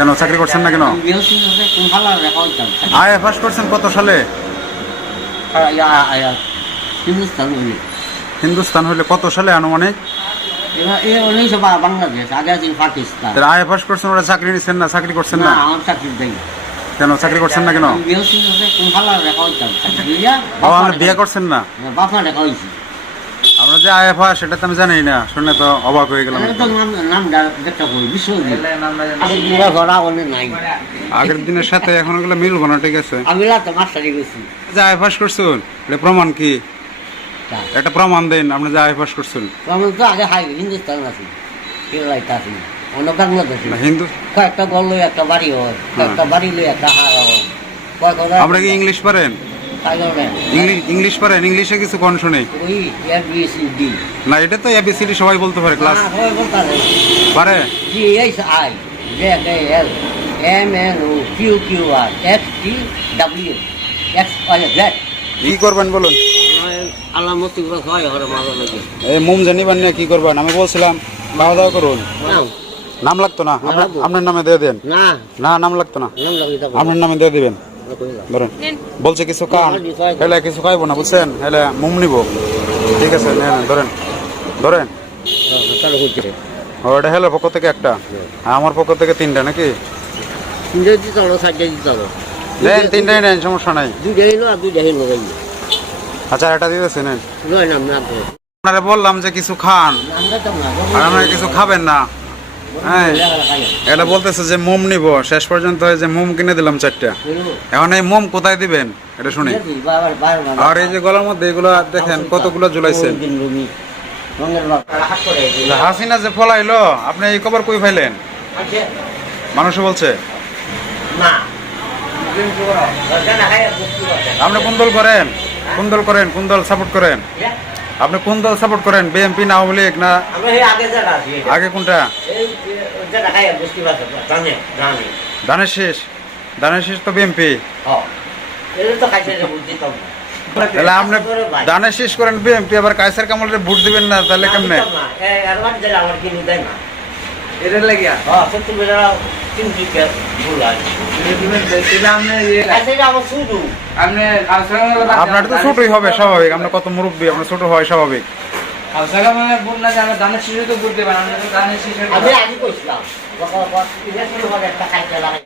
কেন চাকরি করছেন না কেন? আয় পাস করছেন কত সালে? হিন্দুস্তান হিন্দুস্তান হইলে কত সালে আনুমানিক? বাংলাদেশ আগে পাকিস্তান আয় পাস করছেন ওরা চাকরি নিচ্ছেন না চাকরি করছেন না? না আমার চাকরি দেয় কেন চাকরি করছেন না কেন? হইতাম ও আমরা বিয়ে করছেন না? বাপা রেখা হয়েছি। যে আয় সেটা তো আমি জানি না। শুনে তো অবাক হয়ে গেলাম। আগের দিনের সাথে এখন ওগুলো মিলবো না ঠিক আছে? যে পাস করছেন এটা প্রমাণ কি? তা, একটা প্রমাণ দেন আপনি যে পাস করছেন। আমি তো আগে হাই হিন্দুস্তান আছি। অন্য বাংলাদেশে। হিন্দু কয়েকটা গল লই একটা বাড়ি হয় কয়েকটা বাড়ি লই একটা হার হয়। আমরা কি ইংলিশ পারেন? ইংলিশ পারেন ইংলিশে কিছু এফ বি না এটা তো এবিসিডি সবাই বলতে পারে ক্লাস পারে? G H I J L M N O Q Q R F T W X Y Z কি করবেন বলুন? এই মোম জানিবেন না কি করবেন? আমি বলছিলাম খাওয়া দাওয়া করুন। নাম লাগতো না? আপনার- আপনার নামে দিয়ে দেন। না। নাম লাগতো না? আপনার নামে দিয়ে দিবেন। ধরেন বলছে কিছু কান হেলে কিছু খাইবো না বুঝছেন? হেলে মোম নিব। ঠিক আছে নেন ধরেন ধরেন। তাহলে ও এটা হেলে পক্ষ থেকে একটা? আর আমার পক্ষ থেকে তিনটা নাকি? তিনটে দিতে হলো চারটে দিতে হলো নেন তিনটাই নেন সমস্যা নাই। দুইটা হইল আর দুইটা আচ্ছা এটা দিতেছে নেন। আপনারা বললাম যে কিছু খান। আর আপনারা কিছু খাবেন না। হ্যাঁ এটা বলতেছে যে মোম নিব। শেষ পর্যন্ত যে মোম কিনে দিলাম চারটা। এখন এই মোম কোথায় দিবেন? এটা শুনি। আর এই যে গলার মধ্যে এগুলো দেখেন কতগুলো ঝুলাইছেন। হাসিনা যে ফলাইলো, আপনি এই খবর কই ফাইলেন মানুষ বলছে। আপনি কোন দল করেন কোন দল করেন কোন দল সাপোর্ট করেন। আপনি কোন দল সাপোর্ট করেন? বিএনপি না আওয়ামী লীগ না আগে কোনটা? ধানের শেষ ধানের শেষ তো বিএনপি তাহলে আপনি ধানের শেষ করেন বিএনপি আবার কায়সার কামলের ভোট দিবেন না তাহলে কেমনে? এটার লাগিয়া? আপনি আপনার তো ছোটই হবে স্বাভাবিক। আপনার কত মুরব্বী আপনার ছোট হয় স্বাভাবিক।